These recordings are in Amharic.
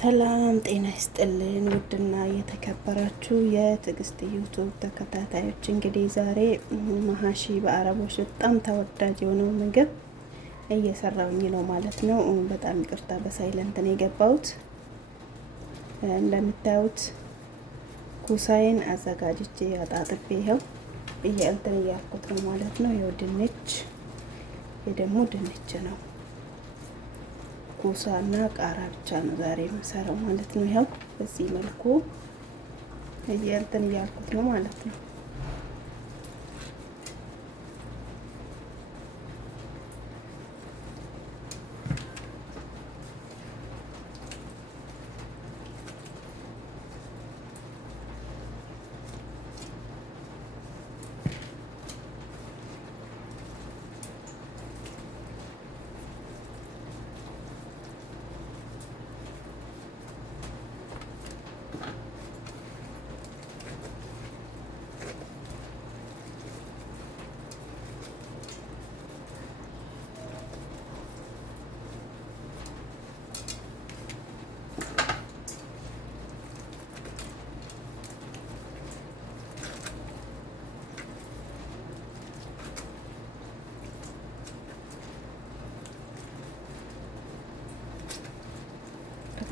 ሰላም ጤና ይስጥልን። ውድና የተከበራችሁ የትዕግስት ዩቱብ ተከታታዮች እንግዲህ ዛሬ መሀሺ በአረቦች በጣም ተወዳጅ የሆነው ምግብ እየሰራሁኝ ነው ማለት ነው። በጣም ይቅርታ በሳይለንት ነው የገባሁት። እንደምታዩት ኩሳዬን አዘጋጅቼ አጣጥቤ ይኸው እንትን እያልኩት ነው ማለት ነው። ይኸው ድንች ደግሞ ድንች ነው፣ ኩሳ እና ቃራ ብቻ ነው ዛሬ የምሰራው ማለት ነው። ይኸው በዚህ መልኩ እንትን እያልኩት ነው ማለት ነው።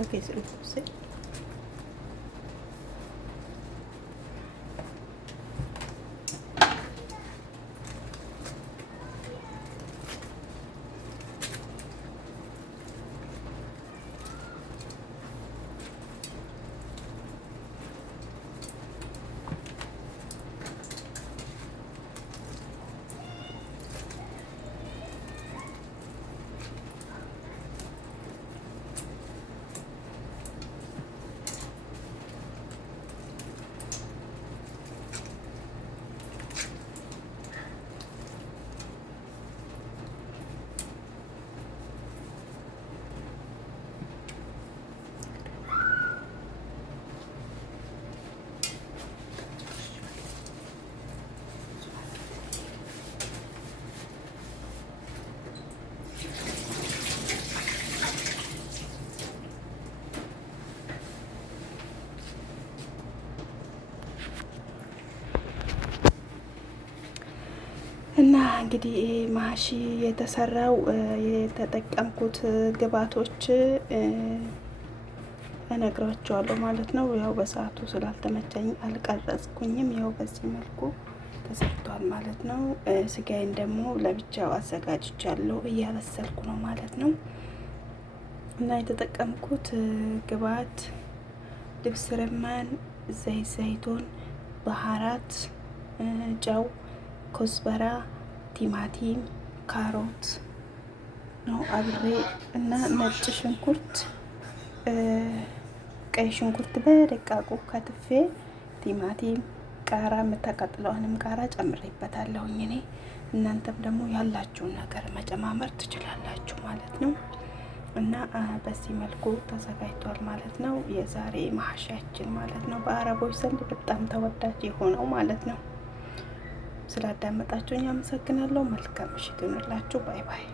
Che se lo fosse እና እንግዲህ መሀሺ የተሰራው የተጠቀምኩት ግብአቶች እነግራቸዋለሁ ማለት ነው። ያው በሰዓቱ ስላልተመቸኝ አልቀረጽኩኝም። ያው በዚህ መልኩ ተሰርቷል ማለት ነው። ስጋዬን ደግሞ ለብቻው አዘጋጅቻለሁ፣ እያበሰልኩ ነው ማለት ነው። እና የተጠቀምኩት ግብአት ልብስ ርማን፣ ዘይት ዘይቱን፣ ባህራት፣ ጨው፣ ኮዝበራ፣ ቲማቲም፣ ካሮት ነው አብሬ እና ነጭ ሽንኩርት፣ ቀይ ሽንኩርት በደቃቁ ከትፌ፣ ቲማቲም፣ ቃራ የምታቃጥለውንም ቃራ ጨምሬበታለሁኝ እኔ። እናንተም ደግሞ ያላችሁን ነገር መጨማመር ትችላላችሁ ማለት ነው። እና በዚህ መልኩ ተዘጋጅቷል ማለት ነው የዛሬ መሀሻችን ማለት ነው። በአረቦች ዘንድ በጣም ተወዳጅ የሆነው ማለት ነው። ስላዳመጣችሁኝ አመሰግናለሁ። መልካም ምሽት ይሁንላችሁ። ባይ ባይ።